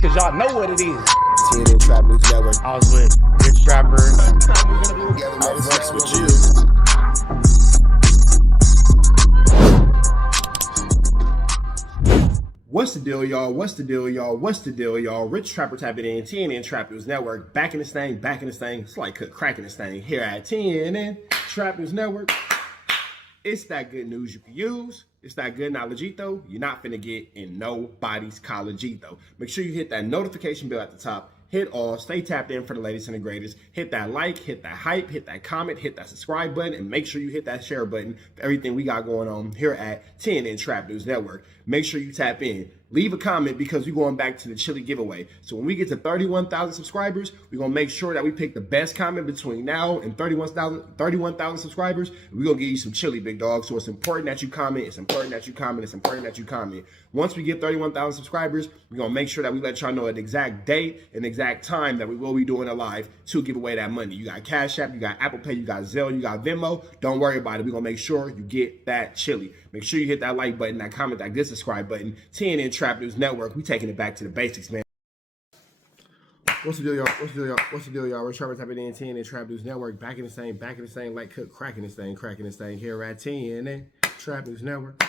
cause y'all know what it is. TNN Trap News Network. I was with Rich Trapper. I flex with you. What's the deal, y'all? What's the deal, y'all? What's the deal, y'all? Rich Trapper tapping in TNN Trap News Network. Back in this thing, back in this thing. It's like cracking this thing here at TNN Trap News Network. It's that good news you can use. It's that good knowledgeito you're not finna get in nobody's collegeito. Make sure you hit that notification bell at the top. Hit all. Stay tapped in for the latest and the greatest. Hit that like, hit that hype, hit that comment, hit that subscribe button, and make sure you hit that share button for everything we got going on here at TNN Trap News Network. Make sure you tap in. Leave a comment because we're going back to the chili giveaway. So when we get to 31,000 subscribers, we're going to make sure that we pick the best comment between now and 31,000 subscribers. We're going to give you some chili, big dog. So it's important that you comment. It's important that you comment. It's important that you comment. Once we get 31,000 subscribers, we're going to make sure that we let y'all know an exact date and exact time that we will be doing a live to give away that money. You got Cash App, you got Apple Pay, you got Zelle, you got Venmo. Don't worry about it. We're going to make sure you get that chili. Make sure you hit that like button, that comment, that good subscribe button. TNN Trap News Network. We taking it back to the basics, man. What's the deal, y'all? What's the deal, y'all? What's the deal, y'all? We're Trapper tapping in TNN Trap News Network. Back in the same, like cook, cracking this thing here at TNN Trap News Network.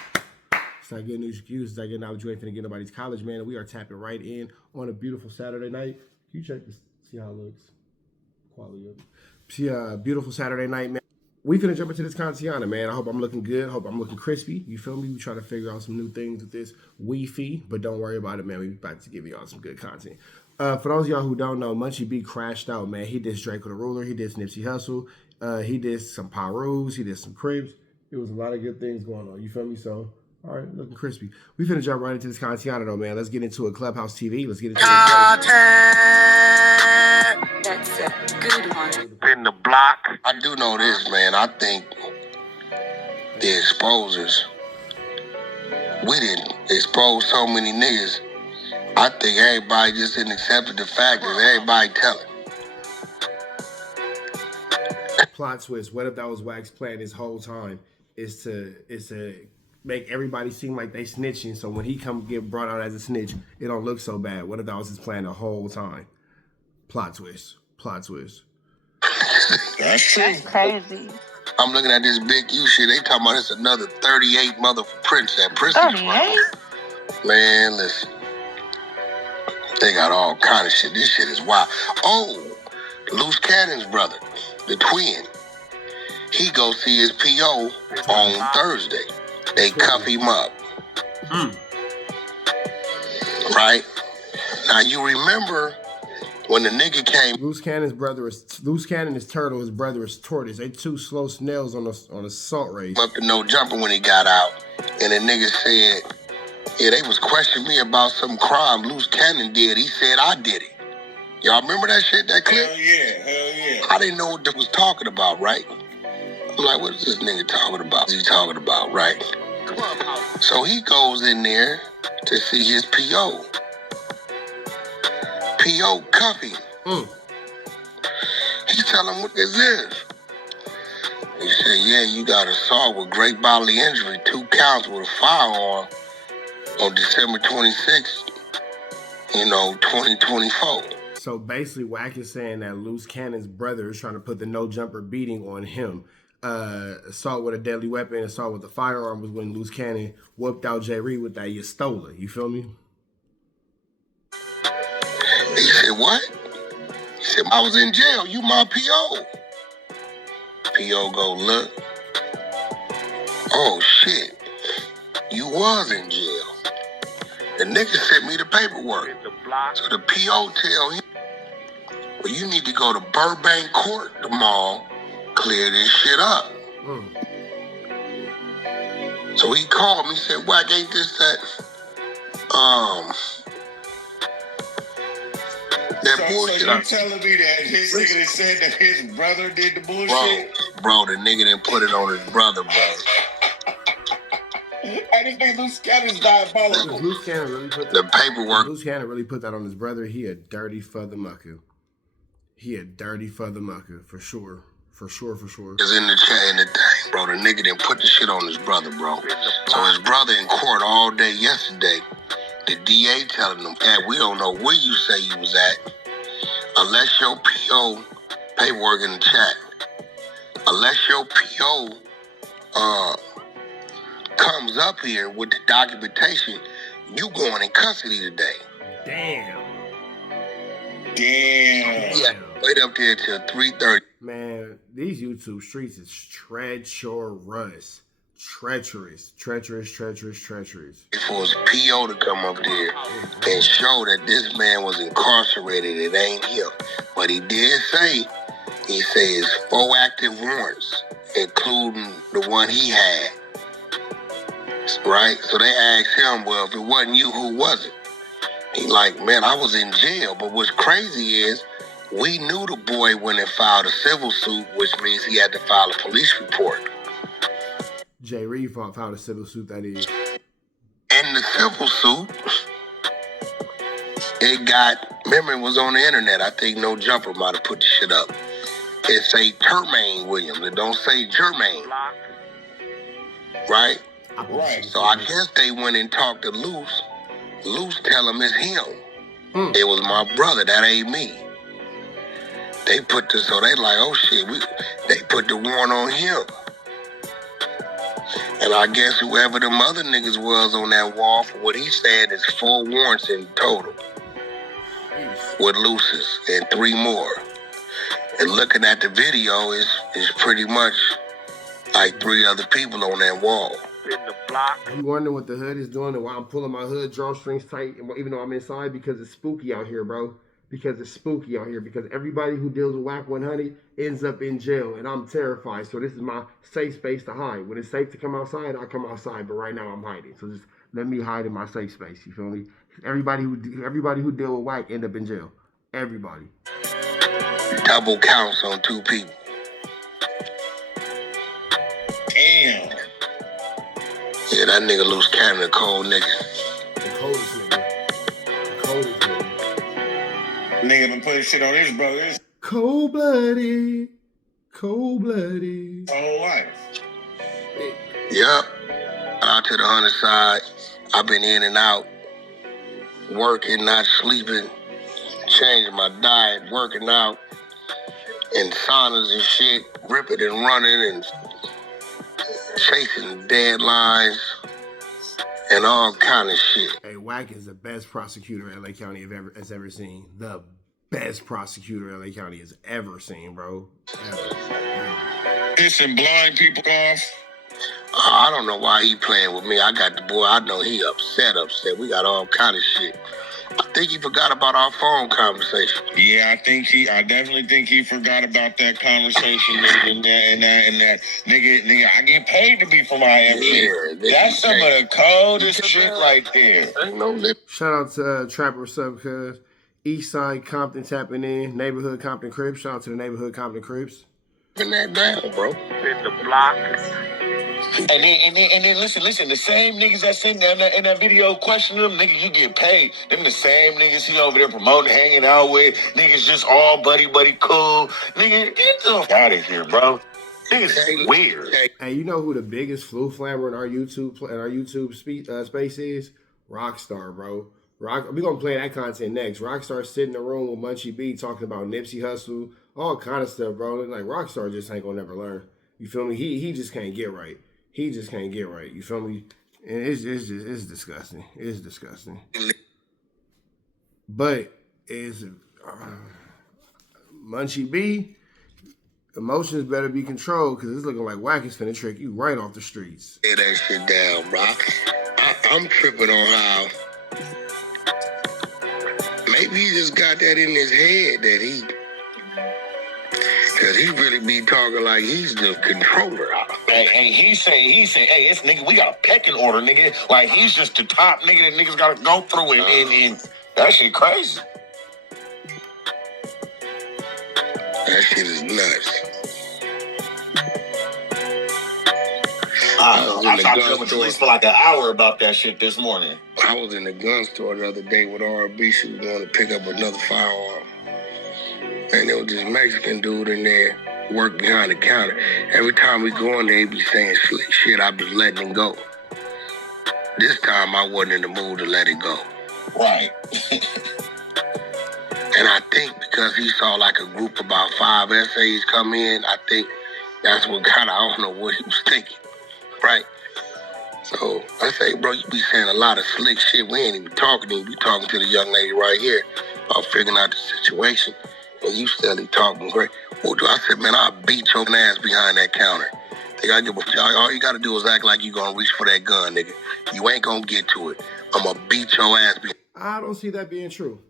It's that good news you can use. It's that good knowledge you ain't finna get nobody's college, man. And we are tapping right in on a beautiful Saturday night. Can you check this? See how it looks? Quality of it. See, beautiful Saturday night, man. We finna jump into this Contiana, man. I hope I'm looking good. Hope I'm looking crispy. You feel me? We try to figure out some new things with this Wi-Fi, but don't worry about it, man. We about to give y'all some good content. For those of y'all who don't know, Munchie B crashed out, man. He did Drake with a ruler. He did Nipsey Hussle. He did some Pyrus. He did some Cribs. It was a lot of good things going on. You feel me? So, all right, looking crispy. We finna jump right into this Contiana, though, man. Let's get into a Clubhouse TV. Let's get into it. That's a good one. In the block. I do know this, man. I think the exposers, we didn't expose so many niggas. I think everybody just didn't accept the fact that everybody telling. Plot twist. What if that was Wack's plan this whole time? Is to make everybody seem like they snitching, so when he come get brought out as a snitch, it don't look so bad. What if that was his plan the whole time? Plot twist. Plot twist. That's true. That's crazy. I'm looking at this big U shit. They talking about it's another 38 mother prints at prison. 38? Man, listen. They got all kind of shit. This shit is wild. Oh, Luce Cannon's brother, the twin. He go see his PO on Thursday. They cuff him up. Right? Now you remember when the nigga came. Luce Cannon is Turtle, his brother is Tortoise. They two slow snails on a salt race. Up to no jumper when he got out. And the nigga said, yeah, they was questioning me about some crime Luce Cannon did. He said I did it. Y'all remember that shit, that clip? Hell yeah. I didn't know what they was talking about, right? I'm like, what is this nigga talking about? What's he talking about, right? So he goes in there to see his PO. PO cuffing. He tell him, what is this? He said, yeah, you got assault with great bodily injury, 2 counts with a firearm on December 26th, 2024. So basically, Wack is saying that Luce Cannon's brother is trying to put the no jumper beating on him. Assault with a deadly weapon, assault with a firearm was when Luce Cannon whooped out J. Reed with that Yestola. You feel me? He said, what? He said, I was in jail. You my PO. PO go, look. Oh, shit. You was in jail. The nigga sent me the paperwork. So the PO tell him, well, you need to go to Burbank Court tomorrow, clear this shit up. So he called me, said, Wack, ain't this that bullshit. So you telling me that his nigga that said that his brother did the bullshit? Bro, the nigga didn't put it on his brother, bro. And this nigga Luce Cannon's diabolical. Luce Cannon really put the paperwork. Luce Cannon really put that on his brother. He a dirty furthermucker. For sure. Is in the chat in the thing, bro. The nigga didn't put the shit on his brother, bro. So his brother in court all day yesterday The DA telling them, hey, we don't know where you say you was at unless your PO paperwork in the chat. Unless your PO comes up here with the documentation, you going in custody today. Damn. Yeah, wait up there till 3:30. Man, these YouTube streets is treacherous. Treacherous. For his PO to come up there and show that this man was incarcerated, it ain't him. But he did say, he says 4 active warrants, including the one he had. Right? So they asked him, well, if it wasn't you, who was it? He like, man, I was in jail. But what's crazy is we knew the boy when he filed a civil suit, which means he had to file a police report. Jay Reed filed a civil suit, that is. In the civil suit, it got, remember it was on the internet. I think No Jumper might have put the shit up. It say Termaine Williams. It don't say Jermaine. Right? Right. So I guess they went and talked to Luce. Luce tell him it's him. It was my brother, that ain't me. They put this, so they like, oh shit, they put the warrant on him. And I guess whoever them other niggas was on that wall, for what he said is 4 warrants in total. With Luce's and 3 more. And looking at the video, is pretty much like 3 other people on that wall. You wonder what the hood is doing and why I'm pulling my hood drawstrings tight, even though I'm inside? Because it's spooky out here, bro. Because it's spooky out here. Because everybody who deals with Wack 100 ends up in jail, and I'm terrified. So this is my safe space to hide. When it's safe to come outside, I come outside. But right now I'm hiding. So just let me hide in my safe space. You feel me? Everybody who deal with Wack end up in jail. Everybody. Double counts on 2 people. Damn. Yeah, that nigga Luce Cannon, a cold nigga. The coldest nigga. Nigga been putting shit on his brother Cold-blooded. whole life. Yep. Out to the 100 side. I've been in and out. Working, not sleeping. Changing my diet, working out. In saunas and shit. Ripping and running and chasing deadlines. And all kind of shit. Hey, Wack is the best prosecutor LA County has ever seen. The best prosecutor LA County has ever seen, bro. Ever. Pissing blind people off. I don't know why he playing with me. I got the boy. I know he upset. We got all kind of shit. I think he forgot about our phone conversation. Yeah, I definitely think he forgot about that conversation and that nigga, I get paid to be for my MC. Yeah, that's some of the coldest shit right there. Ain't no lip. Shout out to Trapper Sub, cuz. Eastside Compton tapping in. Neighborhood Compton Crips. Shout out to the neighborhood Compton Crips. Pin that down, bro. In the block. And then listen, the same niggas that sitting there in that video questioning them, nigga, you get paid. Them the same niggas he over there promoting, hanging out with. Niggas just all buddy cool. Nigga, get the fuck out of here, bro. Niggas weird. Hey, you know who the biggest flu flammer in our YouTube space is? Rockstar, bro. We gonna play that content next. Rockstar sitting in the room with Munchie B talking about Nipsey Hussle, all kind of stuff, bro. Like Rockstar just ain't gonna never learn. You feel me? He just can't get right. He just can't get right. You feel me? And it's disgusting. It's disgusting. But is Munchie B, emotions better be controlled because it's looking like Wack is finna trick you right off the streets. Lay that shit down, bro. I'm tripping on how maybe he just got that in his head that cause he really be talking like he's the controller. Hey, he say, hey, this nigga, we got a pecking order, nigga. Like he's just the top nigga that niggas gotta go through and that shit crazy. That shit is nuts. I talked to him at least for like an hour about that shit this morning. I was in the gun store the other day with R&B. She was going to pick up another firearm. And there was this Mexican dude in there, worked behind the counter. Every time we go in there, he be saying slick shit. I be letting him go. This time I wasn't in the mood to let it go. Right. And I think because he saw like a group of about 5 essays come in, I think that's what I don't know what he was thinking, right? So I say, bro, you be saying a lot of slick shit. We ain't even talking to you. We talking to the young lady right here about figuring out the situation. And you still ain't talking great. Well, I said, man, I'll beat your ass behind that counter. All you got to do is act like you going to reach for that gun, nigga. You ain't going to get to it. I'm going to beat your ass. I don't see that being true.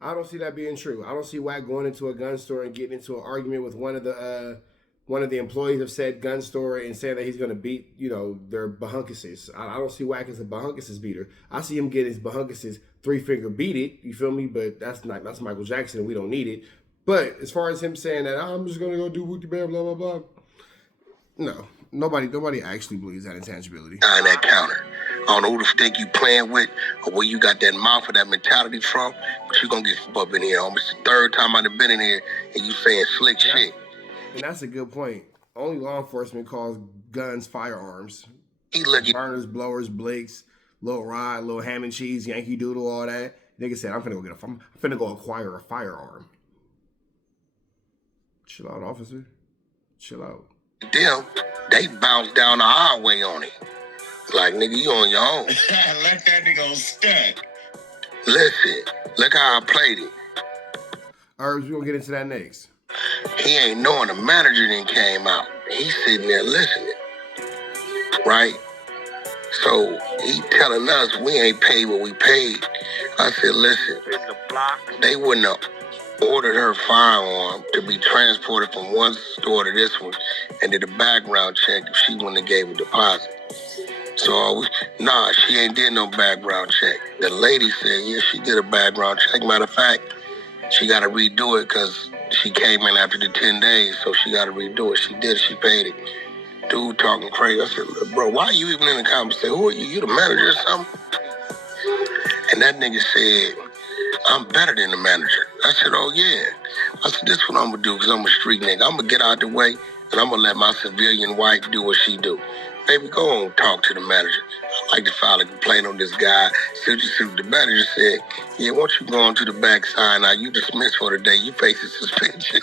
I don't see that being true. I don't see Wack going into a gun store and getting into an argument with one of the employees of said gun store and saying that he's going to beat, their bahunkuses. I don't see Wack as a bahunkuses beater. I see him get his bahunkuses 3-finger beat it. You feel me? But that's Michael Jackson and we don't need it. But as far as him saying that I'm just going to go do wooty bear, blah, blah, blah. No, nobody actually believes that intangibility. On that counter. I don't know who the think you playing with or where you got that mouth or that mentality from, but you going to get up in here. Almost the 3rd time I've been in here and you saying slick shit. And that's a good point. Only law enforcement calls guns firearms. He looking. Burners, blowers, blicks, little rod, little ham and cheese, Yankee Doodle, all that. Nigga said, I'm finna go acquire a firearm. Chill out, officer. Chill out. Them, they bounced down the highway on it. Like, nigga, you on your own. Let that nigga on stunt. Listen, look how I played it. Herbs, we're gonna get into that next. He ain't knowing the manager then came out. He's sitting there listening. Right? So he telling us we ain't paid what we paid. I said, listen, they wouldn't have ordered her firearm to be transported from one store to this one and did a background check if she wouldn't have gave a deposit. So, she ain't did no background check. The lady said, yeah, she did a background check. Matter of fact, she got to redo it because she came in after the 10 days, so she got to redo it. She did it. She paid it. Dude talking crazy. I said, bro, why are you even in the conversation? Who are you? You the manager or something? And that nigga said, I'm better than the manager. I said, oh, yeah. I said, this is what I'm going to do because I'm a street nigga. I'm going to get out the way and I'm going to let my civilian wife do what she do. Baby, go on, talk to the manager. I like to file a complaint on this guy. The manager said, yeah, once you go on to the back side, now you dismissed for the day. You face a suspension.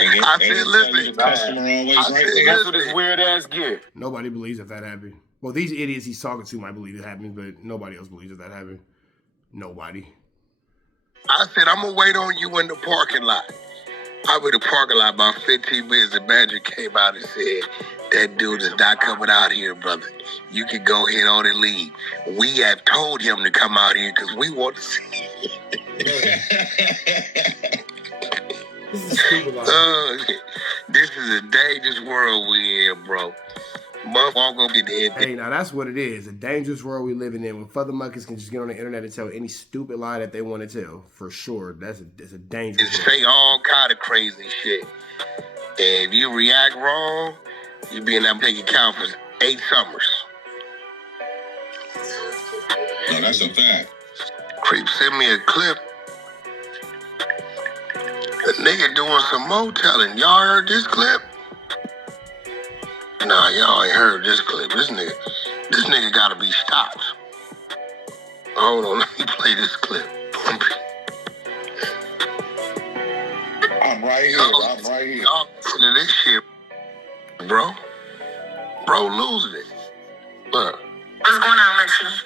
I said, listen. That's what this weird ass get. Nobody believes that happened. Well, these idiots he's talking to might believe it happened, but nobody else believes that happened. Nobody. I said, I'm going to wait on you in the parking lot. I was in the parking lot about 15 minutes. The manager came out and said, that dude is not coming out here, brother. You can go ahead on and leave. We have told him to come out here because we want to see him. This is stupid. This is a dangerous world we in, bro. Hey, now that's what it is. A dangerous world we living in. When Fothermuckers can just get on the internet and tell any stupid lie that they want to tell. For sure. It's a dangerous world. Say all kind of crazy shit. And if you react wrong, you be in that big account for 8 summers. No, that's a fact. Creep sent me a clip. The nigga doing some motelling. Y'all heard this clip? Nah, y'all ain't heard this clip. This nigga gotta be stopped. Hold on, let me play this clip. I'm right here. Y'all listen to this shit, bro. Bro losing it. Look. What's going on, Munchie?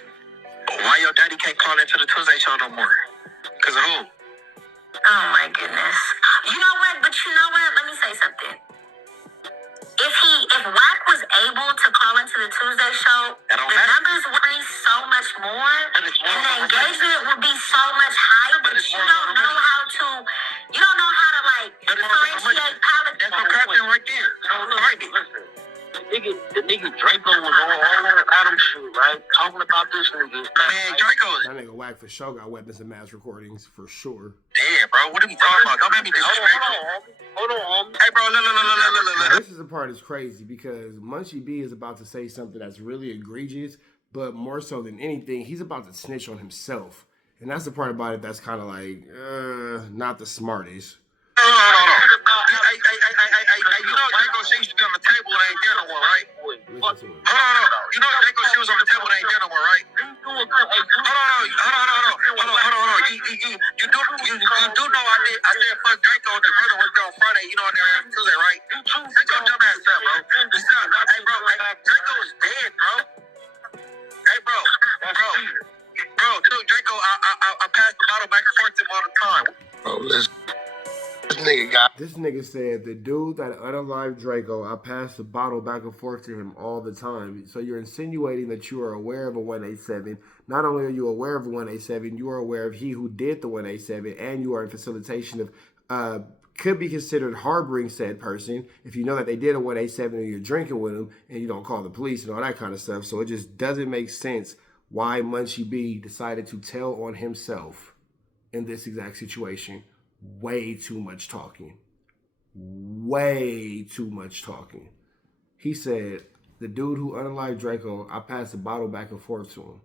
Why your daddy can't call into the Tuesday show no more? Cause of who? Oh my goodness. You know what? But you know what? Let me say something. If Wack was able to call into the Tuesday show, the numbers would be so much more, and the engagement would be so much higher. But you don't know how to like differentiate politics. That's what happened right there. The nigga Draco was on Adam shit, right? Talking about this nigga. Man, Draco. That nigga Wack for sure got weapons and mass recordings for sure. Damn, bro, what are we talking about? Don't make me disrespectful. Hold on. Hey, bro, look. Now, this is the part that's crazy because Munchie B is about to say something that's really egregious, but more so than anything, he's about to snitch on himself. And that's the part about it that's kind of like, not the smartest. No. You know, Draco said you should be on the table and ain't there no one, right? Hold on. You know Draco shoes on the table ain't there no more, right? Hold on. You do know I said fuck Draco and the brother was there on Friday, you know, on there Tuesday, right? Take your dumb ass up, bro. Hey, bro, Draco is dead, bro. Hey, bro, dude, Draco, I passed the bottle back and forth to him all the time. Bro, listen. This nigga said the dude that unalived Draco, I passed the bottle back and forth to him all the time. So you're insinuating that you are aware of a 187. Not only are you aware of a 187, you are aware of he who did the 187, and you are in facilitation of could be considered harboring said person if you know that they did a 187 and you're drinking with them and you don't call the police and all that kind of stuff. So it just doesn't make sense why Munchie B decided to tell on himself in this exact situation. Way too much talking. Way too much talking. He said, the dude who unalived Draco, I passed the bottle back and forth to him.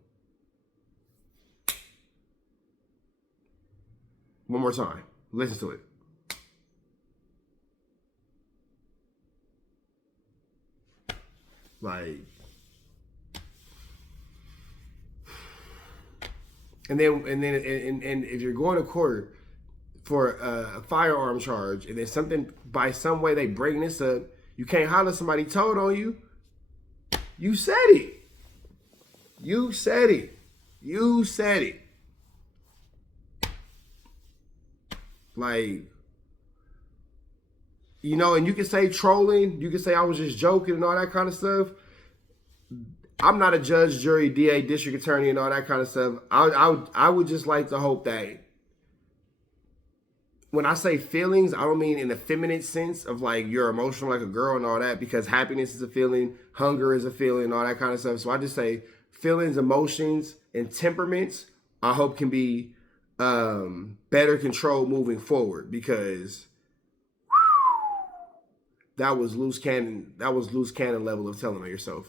One more time. Listen to it. Like, and if you're going to court for a firearm charge, and then something by some way they bring this up, you can't holler somebody told on you. You said it. You said it. You said it. Like, you know, and you can say trolling, you can say I was just joking and all that kind of stuff. I'm not a judge, jury, DA, district attorney, and all that kind of stuff. I would just like to hope that when I say feelings, I don't mean in a feminine sense of like you're emotional like a girl and all that, because happiness is a feeling, hunger is a feeling, and all that kind of stuff. So I just say feelings, emotions, and temperaments, I hope can be better controlled moving forward, because that was loose cannon. That was loose cannon level of telling on yourself.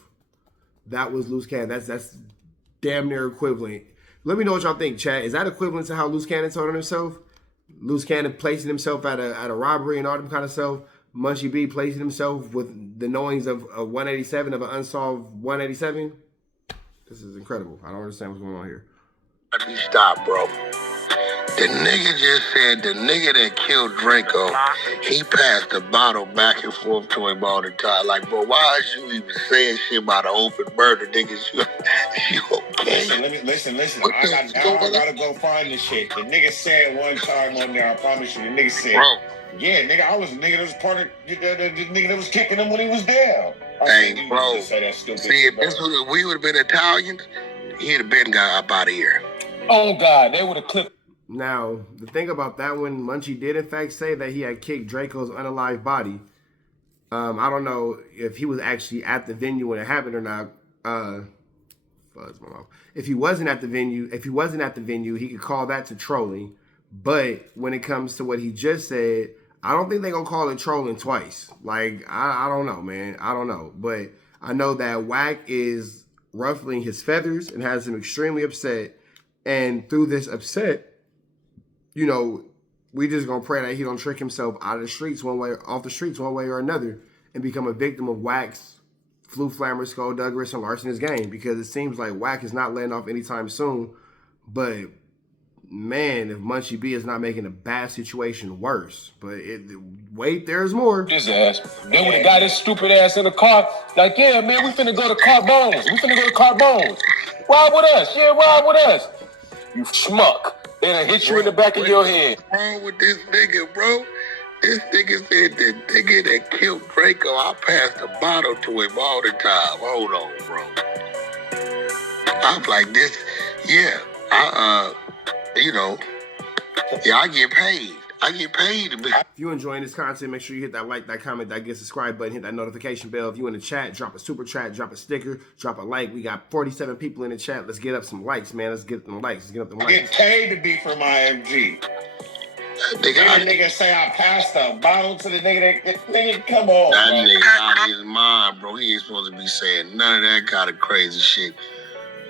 That was loose cannon. That's damn near equivalent. Let me know what y'all think, chat. Is that equivalent to how loose cannon told on himself? Loose cannon placing himself at a robbery and all that kind of stuff. Munchie B placing himself with the knowings of a 187, of an unsolved 187. This is incredible. I don't understand what's going on here. Let me stop, bro. The nigga just said the nigga that killed Draco, he passed the bottle back and forth to him all the time. Like, bro, why is you even saying shit about an open murder, niggas? You okay? Listen. I gotta go find this shit. The nigga said one time on there, I promise you, the nigga said, bro, yeah, nigga, I was the nigga that was part of the nigga that was kicking him when he was down. Hey, bro, see, if we would have been Italians, he'd have been got up out of here. Oh, God, they would have clipped. Now, the thing about that one, Munchie did in fact say that he had kicked Draco's unalived body. I don't know if he was actually at the venue when it happened or not. If he wasn't at the venue, he could call that to trolling. But when it comes to what he just said, I don't think they're gonna call it trolling twice. Like, I don't know, man. I don't know. But I know that Wack is ruffling his feathers and has him extremely upset. And through this upset, you know, we just gonna pray that he don't trick himself out of the streets one way or another, and become a victim of Wack's flu flammer, skullduggerous, and larcenous game. Because it seems like Wack is not letting off anytime soon. But man, if Munchie B is not making a bad situation worse, but wait, there's more. His ass. Then when they got his stupid ass in the car, like, yeah, man, we finna go to Carbone's. Ride with us. Yeah, ride with us. You schmuck. They done hit you in the back of your head. What's wrong with this nigga, bro? This nigga said the nigga that killed Draco, I passed the bottle to him all the time. Hold on, bro. I'm like this, yeah. I get paid. To be. If you enjoying this content, make sure you hit that like, that comment, that subscribe button, hit that notification bell. If you in the chat, drop a super chat, drop a sticker, drop a like. We got 47 people in the chat. Let's get up some likes, man. Let's get them likes. I get paid to be from IMG. Nigga say I passed a bottle to the nigga nigga, come on, that bro. Nigga out of his mind, bro. He ain't supposed to be saying none of that kind of crazy shit.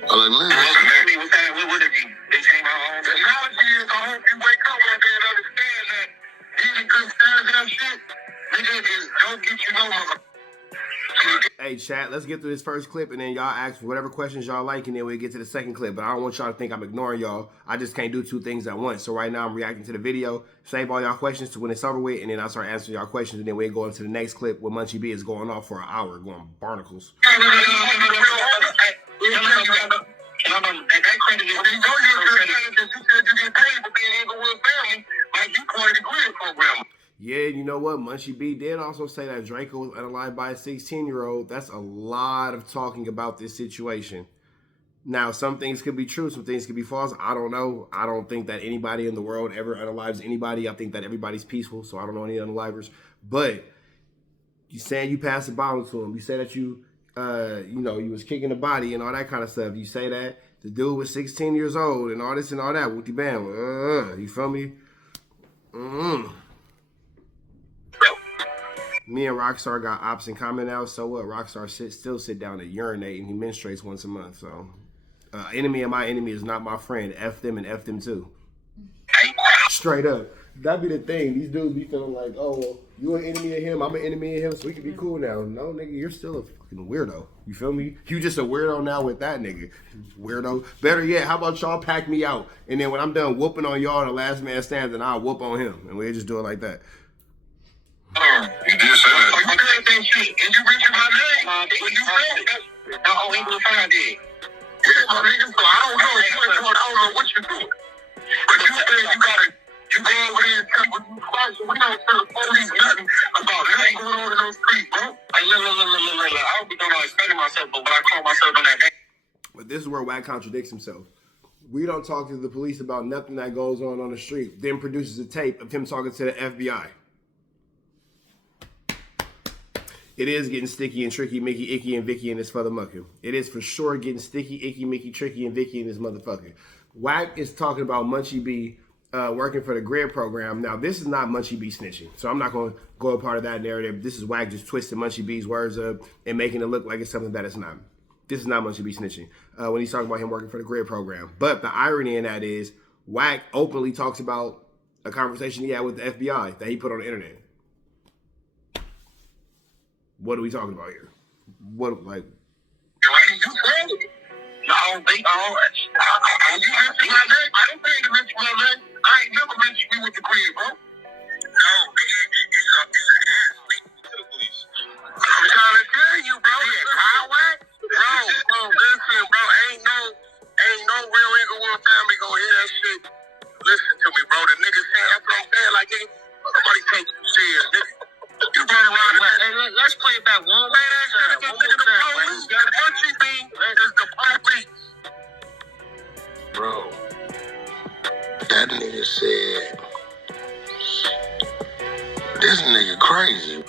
They came out. The analogy is, I hope you wake up one day and understand that these good standards and shit, nigga, don't get you no mother. Hey, chat, let's get through this first clip, and then y'all ask whatever questions y'all like, and then we'll get to the second clip. But I don't want y'all to think I'm ignoring y'all. I just can't do two things at once. So right now, I'm reacting to the video. Save all y'all questions to when it's over with, and then I'll start answering y'all questions, and then we'll go into the next clip where Munchie B is going off for an hour, going barnacles. Yeah, you know what? Munchie B did also say that Draco was unalived by a 16-year-old. That's a lot of talking about this situation. Now, some things could be true, some things could be false. I don't know. I don't think that anybody in the world ever unalives anybody. I think that everybody's peaceful, so I don't know any unalivers. But you saying you passed the bottle to him. You say that you you was kicking the body and all that kind of stuff. You say that the dude was 16 years old and all this and all that. Whoopty bam. You feel me? Me and Rockstar got ops in common now. So what? Rockstar still sit down and urinate, and he menstruates once a month. So, enemy of my enemy is not my friend. F them and F them too. Straight up. That be the thing. These dudes be feeling like, oh, well, you an enemy of him, I'm an enemy of him, so we can be cool now. No, nigga, you're still a fucking weirdo. You feel me? You just a weirdo now with that nigga. Weirdo. Better yet, how about y'all pack me out, and then when I'm done whooping on y'all, the last man stands, and I'll whoop on him, and we'll just do it like that. You did say that. You said that shit, and you mentioned my name when you said it. Oh, he was fine, did. Yeah, my nigga, so I don't know. I don't know what you're doing. But you said you go over there and tell what you question. We don't tell the police nothing about nothing going on in those streets, bro. Like, look. I don't be doing all explaining myself, but when I call myself on that day. But this is where Wack contradicts himself. We don't talk to the police about nothing that goes on the street, then produces a tape of him talking to the FBI. It is getting sticky and tricky, Mickey, Icky, and Vicky in this motherfucker. It is for sure getting sticky, Icky, Mickey, Tricky, and Vicky in this motherfucker. Wack is talking about Munchie B working for the GRID program. Now, this is not Munchie B snitching, so I'm not going to go a part of that narrative. This is Wack just twisting Munchie B's words up and making it look like it's something that it's not. This is not Munchie B snitching when he's talking about him working for the GRID program. But the irony in that is Wack openly talks about a conversation he had with the FBI that he put on the internet. What are we talking about here? What, like? You said it. I don't think you mentioned my name. I didn't think you mentioned my name. I ain't never mentioned you with the crib, bro. No, it's a ass to the police. I'm trying to tell you, bro. Bro, listen, bro. Ain't no real Inglewood family gonna hear that shit. Listen to me, bro. The nigga saying, that's what I'm saying. Like, nigga, nobody take you serious, nigga. You run around and let's play it back one more time. The police, the Munchie B is the police. Bro, that nigga said, this nigga crazy.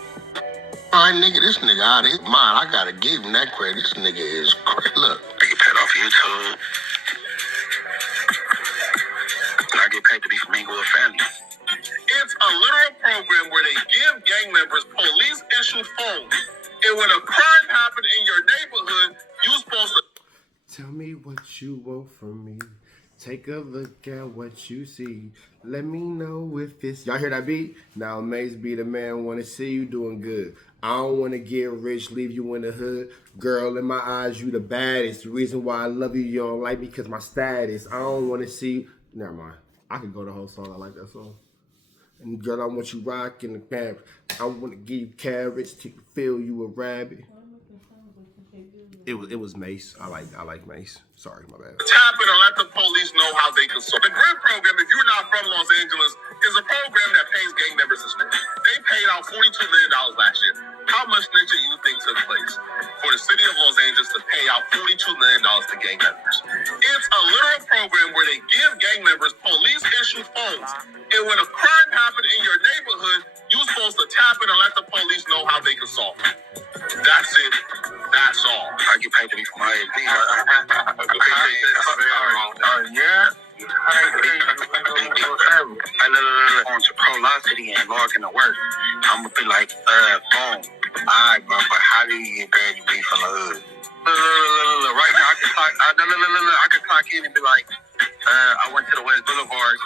All right, nigga, this nigga out of his mind. I gotta give him that credit. This nigga is crazy. Look, I get paid off YouTube. And I get paid to be from Inglewood family. It's a literal program where they give gang members police-issued phones. And when a crime happened in your neighborhood, you're supposed to... Tell me what you want from me. Take a look at what you see. Let me know if it's... Y'all hear that beat? Now, Mace be the man, want to see you doing good. I don't want to get rich, leave you in the hood. Girl, in my eyes, you the baddest. The reason why I love you, you don't like me because my status. I don't want to see you... Never mind. I could go the whole song. I like that song. And girl, I want you rocking the camp. I want to give you carrots to feel you a rabbit. It was Mace. I like Mace. Sorry, my bad. Tap it and let the police know how they can solve. The GRID program, if you're not from Los Angeles, is a program that pays gang members to snitch. They paid out $42 million last year. How much snitching you think took place for the city of Los Angeles to pay out $42 million to gang members? It's a literal program where they give gang members police-issued phones. And when a crime happened in your neighborhood, you're supposed to tap it and let the police know how they can solve it. That's it. That's all. I get paid to be from ISD. Yeah? I on to Prolocity and logging to work. I'm gonna be like, phone. Alright, bro, but how do you get paid to be from the hood? Right now, I can clock in and be like, I went to the West Boulevard.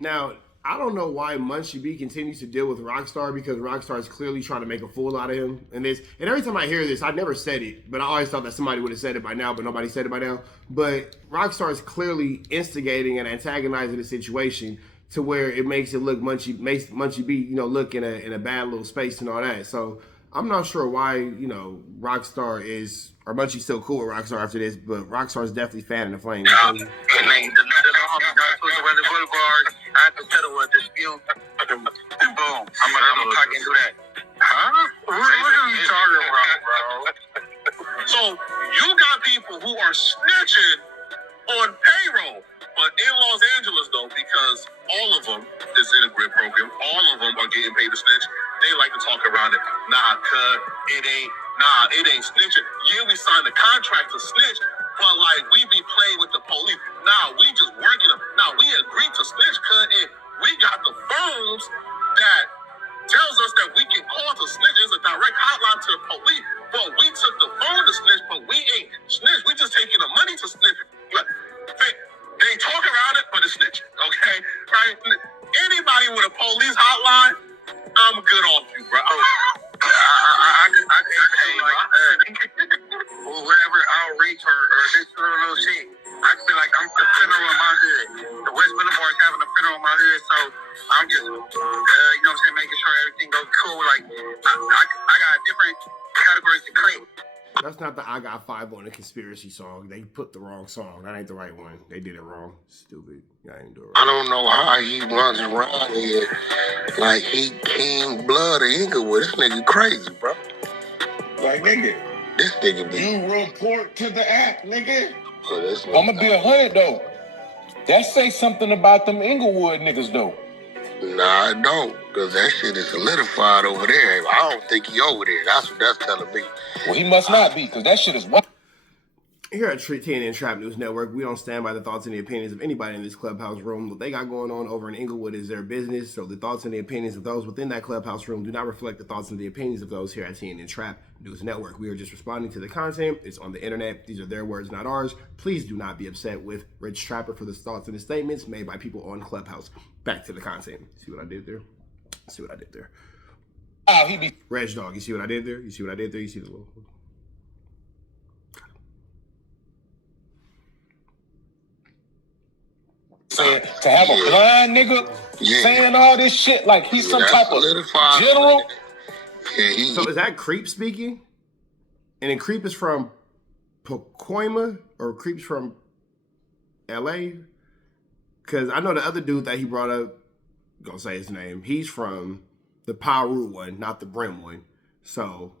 Now, I don't know why Munchie B continues to deal with Rockstar, because Rockstar is clearly trying to make a fool out of him. And every time I hear this, I never said it, but I always thought that somebody would have said it by now, but nobody said it by now. But Rockstar is clearly instigating and antagonizing the situation to where it makes it look Munchie B, look in a bad little space and all that. So I'm not sure why, Rockstar is, or Munchie's still cool with Rockstar after this, but Rockstar is definitely fanning the flame. I have to settle a dispute, and boom, I'm gonna talk into that. Huh? What are you talking about, bro? So you got people who are snitching on payroll, but in Los Angeles though, because all of them is in a grid program, all of them are getting paid to snitch. They like to talk around it. It ain't snitching. Yeah, we signed the contract to snitch, but like we be playing with the police. Nah, we just working them. Nah, we agreed to snitch, and we got the phones that tells us that we can call to snitch. It's a direct hotline to the police. But we took the phone to snitch, but we ain't snitch. We just taking the money to snitch. They talk around it, but it's snitching. Okay, right? Anybody with a police hotline, I'm good off you, bro. I can say whatever outreach or this little shit. I can be like, I'm the funeral in my hood. The West Boulevard is having a funeral in my hood, so I'm just, making sure everything goes cool. Like, I got different categories to clean. That's not the I Got 5 on the conspiracy song. They put the wrong song. That ain't the right one. They did it wrong. Stupid. I ain't do it right. I don't know how he runs around here like he King Blood of Inglewood. This nigga crazy, bro. Like, nigga, this nigga be. you report to the app, nigga. I'm gonna be 100 though. That say something about them Inglewood niggas though. Nah, I don't, because that shit is solidified over there. I don't think he over there. That's what that's telling me. Well, he must not be, because that shit is wild. Here at TNN Trap News Network, we don't stand by the thoughts and the opinions of anybody in this clubhouse room. What they got going on over in Inglewood is their business, so the thoughts and the opinions of those within that clubhouse room do not reflect the thoughts and the opinions of those here at TNN Trap News Network. We are just responding to the content. It's on the internet. These are their words, not ours. Please do not be upset with Rich Trapper for the thoughts and the statements made by people on Clubhouse. Back to the content. See what I did there? See what I did there? Oh, he be Reg Dog, you see what I did there? You see what I did there? You see the little... saying to have a blind nnigga saying all this shit like he's some type of general. So is that Creep speaking? And then Creep is from Pacoima or Creep's from LA? Because I know the other dude that he brought up, gonna say his name, he's from the Paru one, not the Brim one. So,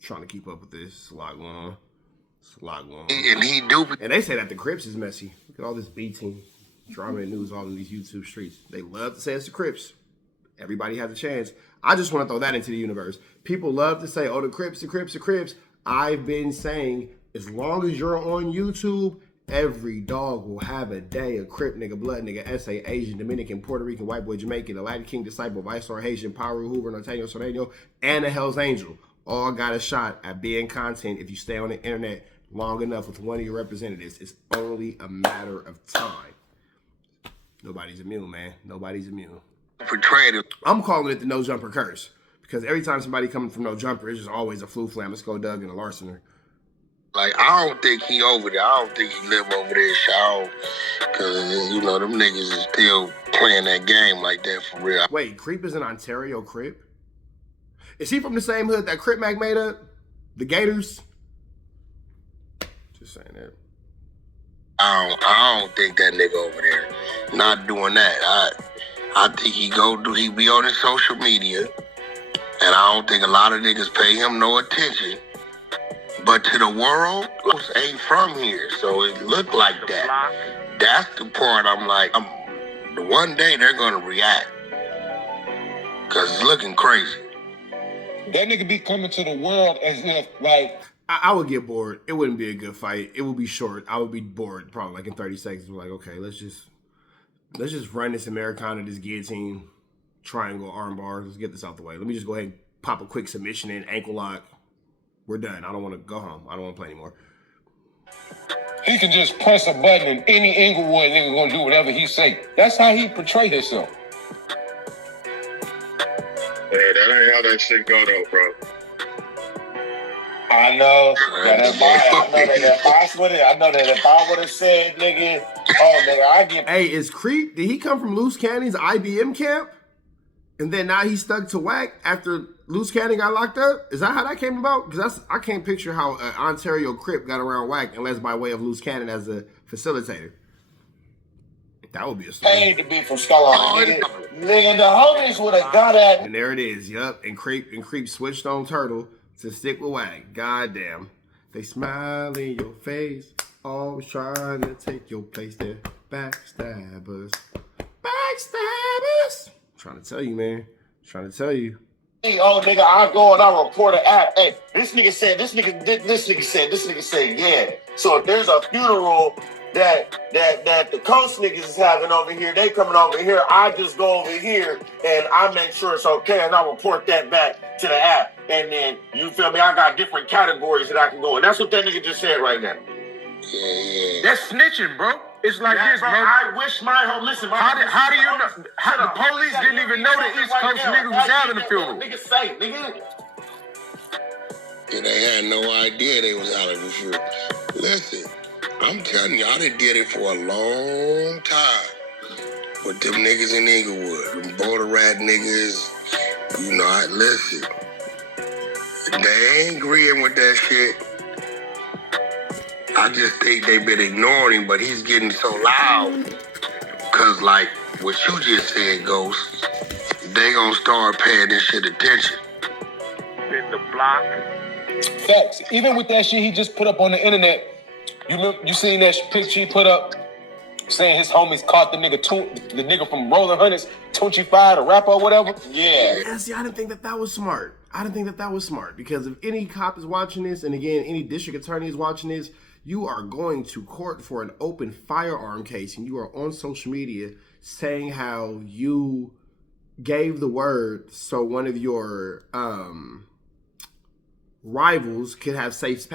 trying to keep up with this. It's a lot going on. It's a lot going on. And they say that the Crips is messy. Look at all this B team drama and news all in these YouTube streets. They love to say it's the Crips. Everybody has a chance. I just want to throw that into the universe. People love to say, oh, the Crips, the Crips, the Crips. I've been saying, as long as you're on YouTube, every dog will have a day. A Crip nigga, blood nigga, SA, Asian, Dominican, Puerto Rican, white boy, Jamaican, the Latin King, disciple, Viceroy, Haitian, Paru, Hoover, Norteño, Soreno, and a Hell's Angel. All got a shot at being content if you stay on the internet long enough with one of your representatives. It's only a matter of time. Nobody's immune, man. Nobody's immune. I'm calling it the no jumper curse, because every time somebody coming from no jumper, it's just always a Flu Flamisco Doug and a Larcener. Like, I don't think he over there. I don't think he live over there, Shaw. Because, them niggas is still playing that game like that for real. Wait, Creep is an Ontario Crip? Is he from the same hood that Crip Mac made up? The Gators? Just saying that. I don't think that nigga over there not doing that. I think he be on his social media, and I don't think a lot of niggas pay him no attention. But to the world, Luce ain't from here, so it look like that. That's the part I'm like, one day they're gonna react, cause it's looking crazy. That nigga be coming to the world as if like. I would get bored. It wouldn't be a good fight. It would be short. I would be bored probably like in 30 seconds. We're like, okay, let's just run this Americana, this guillotine, triangle, arm bar. Let's get this out the way. Let me just go ahead and pop a quick submission in, ankle lock. We're done. I don't want to go home. I don't want to play anymore. He can just press a button and any Inglewood nigga gonna do whatever he say. That's how he portray himself. Yeah, that ain't how that shit go though, bro. I know that if I would have said, nigga, oh nigga, I get. Hey, is Creep? Did he come from Luce Cannon's IBM camp? And then now he's stuck to Wack after Luce Cannon got locked up? Is that how that came about? Because I can't picture how Ontario Crip got around Wack unless by way of Luce Cannon as a facilitator. That would be a story. Paid to be from Skull nigga. Nigga, the homies would have got at. And there it is. Yup. And Creep switched on Turtle to stick with Wack. Goddamn. They smile in your face, always trying to take your place. They're backstabbers. Backstabbers. I'm trying to tell you, man. I'm trying to tell you. Hey, oh nigga, I go and I report an app. Hey, this nigga said, this nigga did, this nigga said, yeah. So if there's a funeral that the coast niggas is having over here, they coming over here, I just go over here and I make sure it's okay and I report that back to the app. And then, you feel me, I got different categories that I can go in. That's what that nigga just said right now. Yeah. That's snitching, bro. It's like this, bro. I wish my home, listen, How do you know? How the police didn't even know the East Coast niggas was having a funeral? Niggas say, nigga. Yeah, they had no idea they was out of the funeral. Listen, I'm telling you, I done did it for a long time with them niggas in Inglewood, them border rat niggas. You know, listen, they ain't agreeing with that shit. I just think they've been ignoring him, but he's getting so loud. Cause like what you just said, Ghost, they gonna start paying this shit attention. In the block. Facts. Even with that shit he just put up on the internet, you seen that picture he put up saying his homies caught the nigga from Rolling Hundreds, Munchie B, the rapper or whatever? Yeah. See, I didn't think that was smart. I didn't think that was smart because if any cop is watching this, and again, any district attorney is watching this, you are going to court for an open firearm case and you are on social media saying how you gave the word so one of your rivals could have safe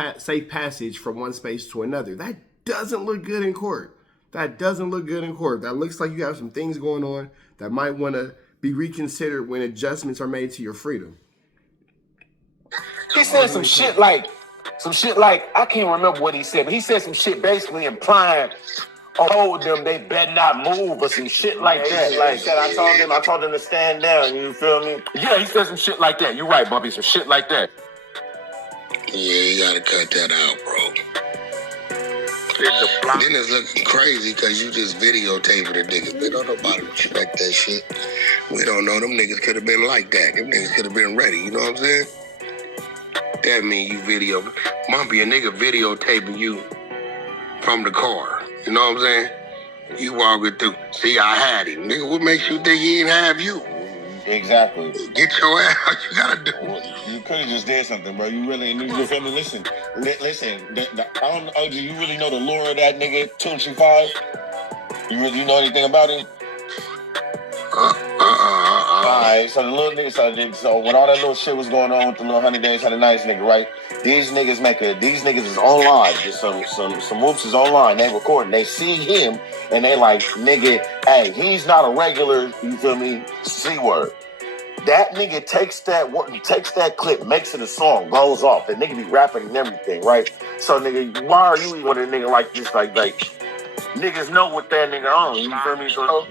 passage from one space to another. That doesn't look good in court. That doesn't look good in court. That looks like you have some things going on that might want to be reconsidered when adjustments are made to your freedom. He said some shit like, I can't remember what he said, but he said some shit basically implying, told them they better not move or some shit like that. Like that, I told them to stand down, you feel me? Yeah, he said some shit like that. You're right, Bobby, some shit like that. Yeah, you gotta cut that out, bro. Then it's looking crazy because you just videotaping the niggas. They don't nobody respect that shit. We don't know. Them niggas could have been like that. Them niggas could have been ready. You know what I'm saying? That mean you might be a nigga videotaping you from the car. You know what I'm saying? You walking through. See, I had him. Nigga, what makes you think he didn't have you? Exactly. Get your ass out. You gotta do. You could have just did something, bro. You really need to feel me. Listen. I don't know. Do you really know the lore of that nigga, Munchie B? You know anything about him? Alright, so the little nigga, so when all that little shit was going on with the little 100 Days, 100 Nights nigga, right? These niggas is online. Just some whoops is online. They recording. They see him and they like, nigga, hey, he's not a regular, you feel me, C-word. That nigga takes that clip, makes it a song, goes off. That nigga be rapping and everything, right? So nigga, why are you even with a nigga like this? Like niggas know what that nigga on. You feel me? So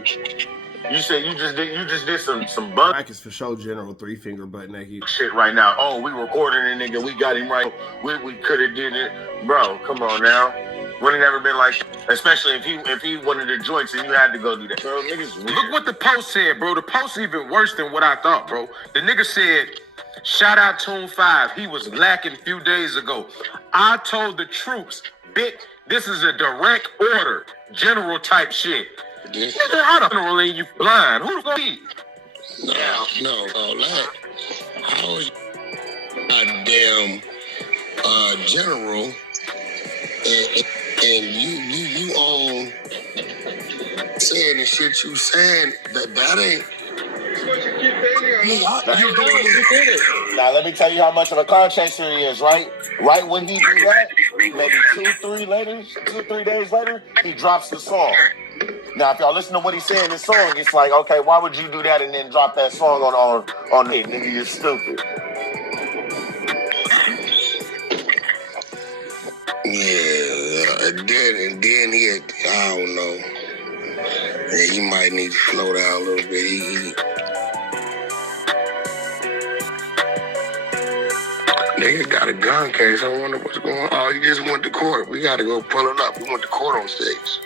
you said you just did some bug. Wack is for sure General 3-finger butt naked shit right now. Oh, we recording a nigga, we got him right. We could have did it, bro. Come on now. Would have never been like, especially if he wanted the joints and you had to go do that. Bro, niggas weird. Look what the post said, bro. The post even worse than what I thought, bro. The nigga said, shout out Tune 5. He was lacking a few days ago. I told the troops, bitch, this is a direct order. General type shit. Yes. Nigga, how the general ain't you blind? Who's gonna be? No, all that. How is goddamn general and you on saying the shit you saying that ain't. Now let me tell you how much of a car chaser he is, right? Right when he do that, maybe 2-3 days later, he drops the song. Now, if y'all listen to what he said in this song, it's like, okay, why would you do that and then drop that song on it? Nigga, you're stupid. Yeah, and then he had, I don't know. Yeah, he might need to slow down a little bit. Nigga got a gun case. I wonder what's going on. Oh, he just went to court. We got to go pull it up. He went to court on 6.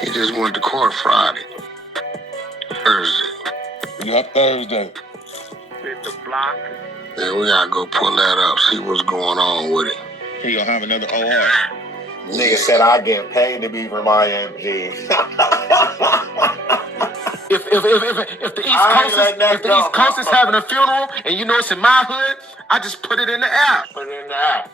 He just went to court Friday. Thursday. Yep, Thursday. Hit the block. Yeah, we got to go pull that up, see what's going on with it. He gonna have another OR. Nigga said I get paid to be for my MG. If the East Coast is having a funeral and you know it's in my hood, I just put it in the app. Put it in the app.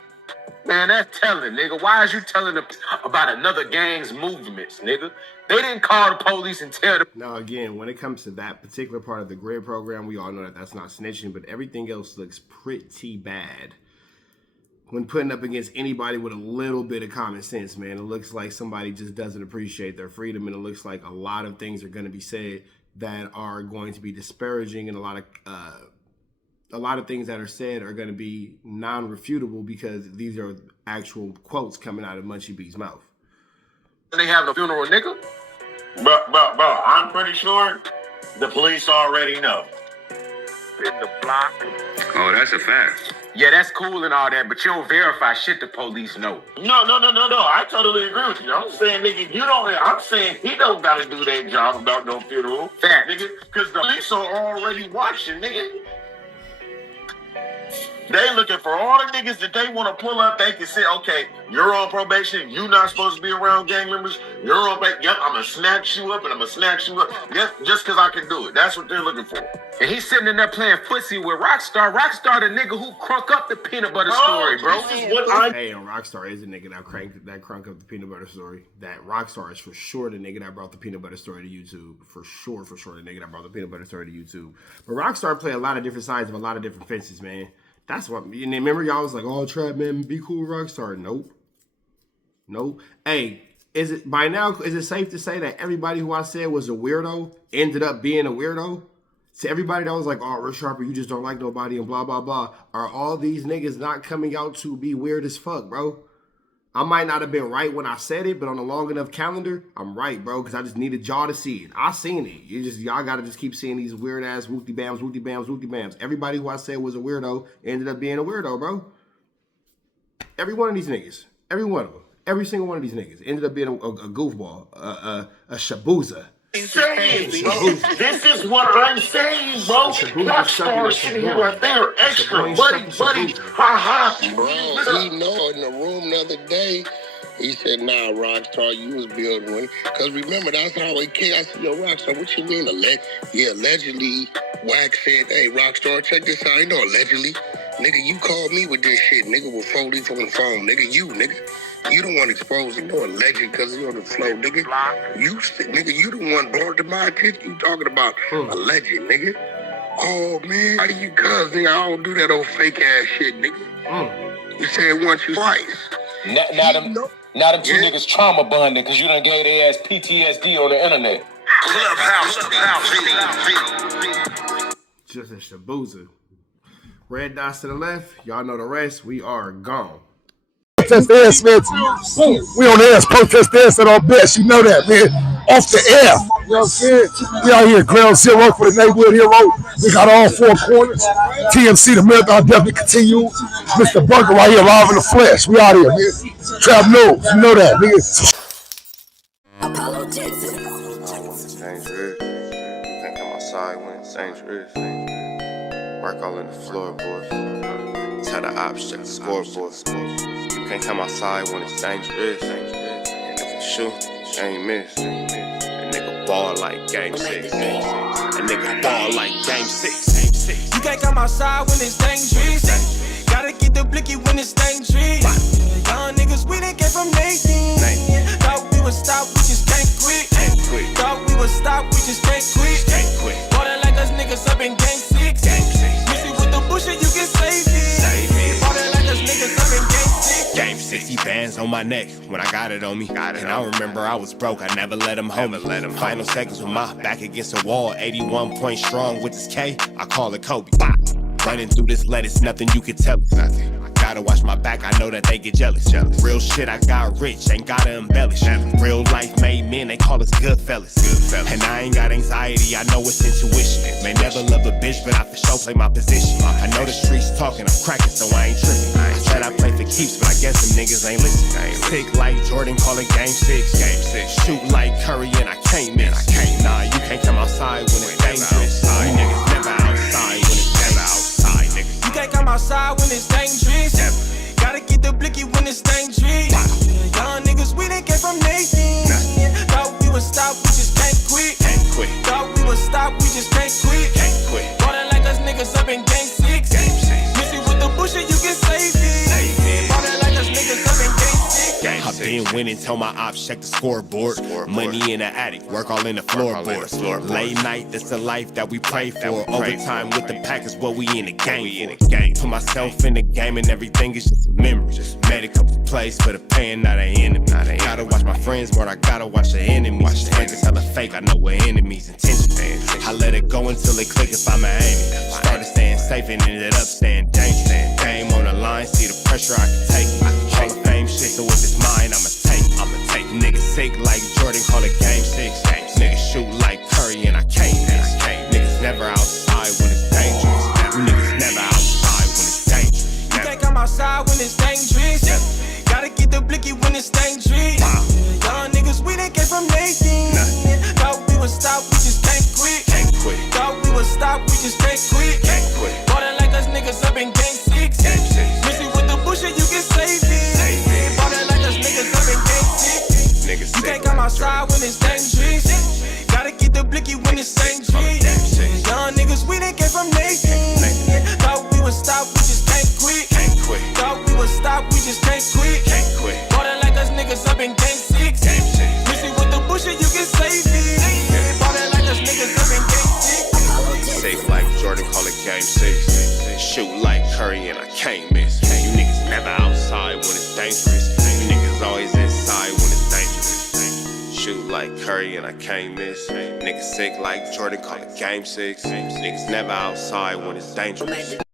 Man, that's telling, nigga. Why is you telling them about another gang's movements, nigga? They didn't call the police and tell them. Now, again, when it comes to that particular part of the grid program, we all know that that's not snitching, but everything else looks pretty bad. When putting up against anybody with a little bit of common sense, man, it looks like somebody just doesn't appreciate their freedom, and it looks like a lot of things are going to be said that are going to be disparaging, and a lot of things that are said are going to be non-refutable because these are actual quotes coming out of Munchie B's mouth. They have a funeral, nigga. Bro, I'm pretty sure the police already know. In the block. Oh, that's a fact. Yeah, that's cool and all that, but you don't verify shit the police know. No. I totally agree with you. I'm saying, nigga, I'm saying he don't gotta do that job about no funeral. Fact. Nigga, because the police are already watching, nigga. They looking for all the niggas that they want to pull up. They can say, okay, you're on probation. You're not supposed to be around gang members. You're on probation. Yep, I'm going to snatch you up and I'm going to snatch you up. Yep, just because I can do it. That's what they're looking for. And he's sitting in there playing footsie with Rockstar. Rockstar, the nigga who crunk up the peanut butter story, bro. Hey, and Rockstar is the nigga that crunk up the peanut butter story. That Rockstar is for sure the nigga that brought the peanut butter story to YouTube. For sure, the nigga that brought the peanut butter story to YouTube. But Rockstar play a lot of different sides of a lot of different fences, man. That's what, and remember y'all was like, oh, Trap, man, be cool, Rockstar. Nope. Hey, is it safe to say that everybody who I said was a weirdo ended up being a weirdo? So everybody that was like, oh, Rich Sharper, you just don't like nobody and blah, blah, blah. Are all these niggas not coming out to be weird as fuck, bro? I might not have been right when I said it, but on a long enough calendar, I'm right, bro, because I just needed y'all to see it. I seen it. Y'all got to just keep seeing these weird-ass whoopty-bams. Everybody who I said was a weirdo ended up being a weirdo, bro. Every one of these niggas. Every one of them. Every single one of these niggas ended up being a goofball, a shabuza. This is what I'm saying, bro. Rockstar sitting here right there, extra buddy, ha. Bro, he know in the room the other day, he said, nah, Rockstar, you was building with it. Because remember, that's how he came. I said, yo, Rockstar, what you mean? Allegedly, Wack said, hey, Rockstar, check this out. You know, allegedly. Nigga, you called me with this shit. Nigga, with 40 from the phone. Nigga, you the one exposed, you know, alleged because you on the flow, nigga. You the one brought to my attention. You talking about alleged, nigga. Oh, man, how do you cuz, nigga? I don't do that old fake ass shit, nigga. You said once, you twice. Now them two niggas trauma bonding because you done gave their ass PTSD on the internet. Just a shabuza. Red dots to the left. Y'all know the rest. We are gone. Protest the air, Smith. We on the air, protest the air at our best. You know that, man. Off the air. You know what I'm saying? We out here, ground zero for the neighborhood hero. We got all four corners. TMC, the marathon definitely continues. Mr. Burger right here, live in the flesh. We out here, man. Trap knows. You know that, nigga. Think I'm outside when it's dangerous. Work all in the floorboard. Tell the ops check the scoreboard. You can't come outside when it's dangerous. And if you shoot, you ain't miss. A nigga ball like game 6. A nigga ball like game 6. You can't come outside when it's dangerous. Gotta get the blicky when it's dangerous. Young niggas, we done came from Nathan. Thought we would stop, we just can't quit. Thought we would stop, we just can't quit. Ballin' like us niggas up in game 6. Missy with the bullshit, you can save it. Ballin' like us niggas up in game 6. 50 bands on my neck when I got it on me. And I remember I was broke, I never let him hold me. Final seconds with my back against the wall, 81 point strong with this K, I call it Kobe. Running through this lettuce, nothing you can tell me. Gotta watch my back, I know that they get jealous. Real shit, I got rich, ain't gotta embellish. Real life made men, they call us good fellas. And I ain't got anxiety, I know it's intuition. May never love a bitch, but I for sure play my position. I know the streets talking, I'm cracking, so I ain't tripping. I said I play for keeps, but I guess them niggas ain't listening. Sick like Jordan, call it game 6. Shoot like Curry, and I can't miss. Nah, you can't come outside when it's dangerous. You niggas never outside when it's outside, nigga. You can't come outside when it's dangerous. Gotta get the blicky when it's dangerous. Young niggas, we didn't get from Nathan. Thought we would stop, we just can't quit. Thought we would stop, we just can't quit. Ballin' like us niggas up in game 6. Missy with the bullshit, you can save it. Ballin' like us niggas up in game 6. I've been winning, tell my ops check the scoreboard. Money in the attic, work all in the floorboards. Late night, that's the life that we pray for. Overtime with the pack is what we in the game for. Put myself in the game and everything is just a memory. Made a couple plays for the pain, not an enemy. Gotta watch my friends more, I gotta watch the enemies. Friends is hella fake, I know what enemies' intentions. I let it go until it click if I'm an aiming. Started staying safe and ended up staying dangerous. Game on the line, see the pressure I can take. Hall of Fame shit, so if it's mine, I'ma take. Niggas sick like Jordan, call it game 6. Niggas shoot like Curry and I can't miss. Niggas never outside when it's dangerous. You niggas never outside when it's dangerous. You can't come outside when it's dangerous. Gotta get the blicky when it's dangerous. Young niggas, we didn't get from Nathan. Thought we would stop, we just can't quit. Thought we would stop, we just can't quit. Ballin' like us niggas up in game 6. Missy with the bullshit, you can save it. Ballin' like us niggas up in game 6. You can't come outside when it's dangerous. Gotta get the blicky when it's dangerous. Young niggas, we didn't get from Nathan. Thought we would stop, we just can't quit. Thought we would stop, we just can't quit. Ballin' like us niggas up in game 6. Missy with the bullshit, you can save it. Ballin' like us niggas up in game 6. Safe like Jordan, call it game 6. Shoot like Curry and I can't miss. You niggas never outside when it's dangerous. You niggas always inside when it's dangerous. Shoot like Curry and I can't miss. Niggas sick like Jordan, call it game 6. Niggas never outside when it's dangerous.